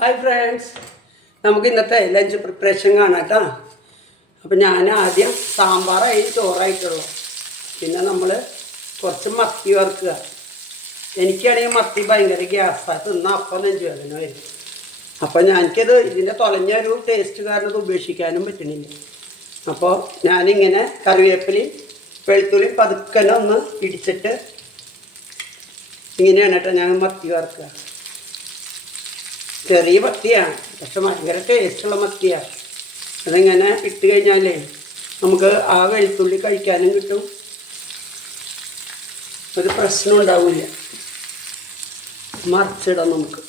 Hi friends, നമുക്ക് ഇന്നത്തെ lunch preparation കാണാം കേട്ടോ. അപ്പം ഞാൻ ആദ്യം സാമ്പാറായി ചോറായിട്ടുള്ളൂ. പിന്നെ നമ്മൾ കുറച്ച് മത്തി വറുക്കുക. എനിക്കാണെങ്കിൽ മത്തി ഭയങ്കര ഗ്യാസാണ്, തിന്നാൽ അപ്പം നെഞ്ച് വേദന വരും. അപ്പോൾ എനിക്കത് ഇതിൻ്റെ തൊലഞ്ഞൊരു ടേസ്റ്റ് കാരണം അത് ഉപേക്ഷിക്കാനും പറ്റണില്ല. അപ്പോൾ ഞാനിങ്ങനെ കറിവേപ്പിലയും വെളുത്തുള്ളിയും പതുക്കനെ ഒന്ന് ഇടിച്ചിട്ട് ഇങ്ങനെയാണ് കേട്ടോ ഞാൻ മത്തി വറുക്കുക. ചെറിയ മത്തിയാണ്, പക്ഷെ ഭയങ്കര ടേസ്റ്റുള്ള മത്തിയാണ്. അതിങ്ങനെ ഇട്ട് കഴിഞ്ഞാലേ നമുക്ക് ആ വെളുത്തുള്ളി കഴിക്കാനും കിട്ടും, ഒരു പ്രശ്നം ഉണ്ടാവില്ല. മറിച്ചിടാം നമുക്ക്.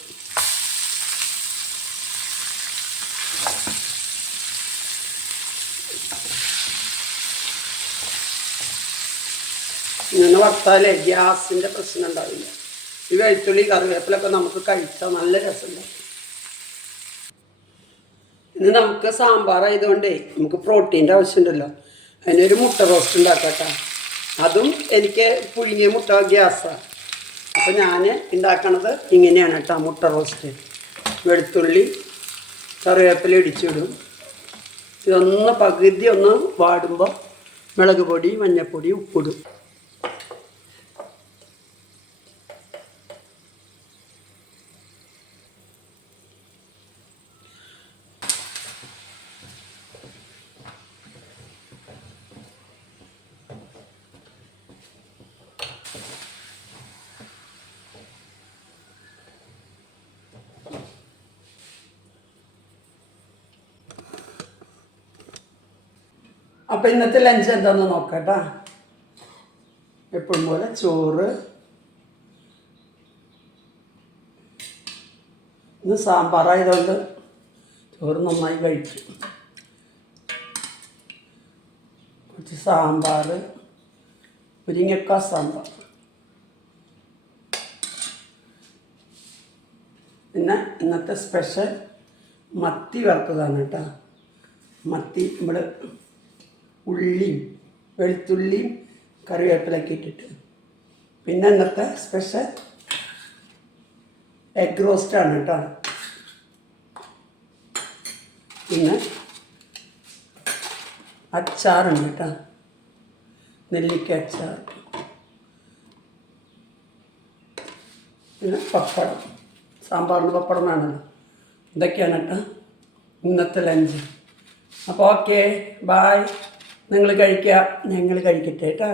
ഇങ്ങനെ വറുത്താലേ ഗ്യാസിൻ്റെ പ്രശ്നം ഉണ്ടാവില്ല. ഈ വെളുത്തുള്ളി കറിവേപ്പിലൊക്കെ നമുക്ക് കഴിച്ചാൽ നല്ല രസമുണ്ടാവും. ഇന്ന് നമുക്ക് സാമ്പാറായതുകൊണ്ടേ നമുക്ക് പ്രോട്ടീൻ്റെ ആവശ്യമുണ്ടല്ലോ. അതിനൊരു മുട്ട റോസ്റ്റ് ഉണ്ടാക്കട്ടെ. അതും എനിക്ക് പുഴുങ്ങിയ മുട്ട ഗ്യാസാണ്. അപ്പോൾ ഞാൻ ഉണ്ടാക്കണത് ഇങ്ങനെയാണ് കേട്ടോ. മുട്ട റോസ്റ്റ് വെളുത്തുള്ളി കറിവേപ്പില ഇടിച്ചിടും. ഇതൊന്ന് പകുതി ഒന്ന് വാടുമ്പോൾ മുളക് പൊടി മഞ്ഞൾപ്പൊടി ഉപ്പിടും. അപ്പോൾ ഇന്നത്തെ ലഞ്ച് എന്താണെന്ന് നോക്കട്ടാ. എപ്പോഴും പോലെ ചോറ്, ഇന്ന് സാമ്പാറായതുകൊണ്ട് ചോറ് നന്നായി കഴിക്കും. കുറച്ച് സാമ്പാർ, മുരിങ്ങക്കാ സാമ്പാർ. പിന്നെ ഇന്നത്തെ സ്പെഷ്യൽ മത്തി വറുത്തതാണ് കേട്ടോ. മത്തി നമ്മൾ ഉള്ളിയും വെളുത്തുള്ളിയും കറിവേപ്പിലൊക്കെ ഇട്ടിട്ട്. പിന്നെ ഇന്നത്തെ സ്പെഷ്യൽ എഗ് റോസ്റ്റാണ് കേട്ടോ. പിന്നെ അച്ചാറുണ്ട് കേട്ടോ, നെല്ലിക്ക അച്ചാർ. പിന്നെ പപ്പടം, സാമ്പാറിന് പപ്പടം വേണമല്ലോ. ഇതൊക്കെയാണ് കേട്ടോ ഇന്നത്തെ ലഞ്ച്. അപ്പോൾ ഓക്കെ, ബായ്. നിങ്ങൾ കഴിക്കുക, ഞങ്ങൾ കഴിക്കട്ടെ കേട്ടോ.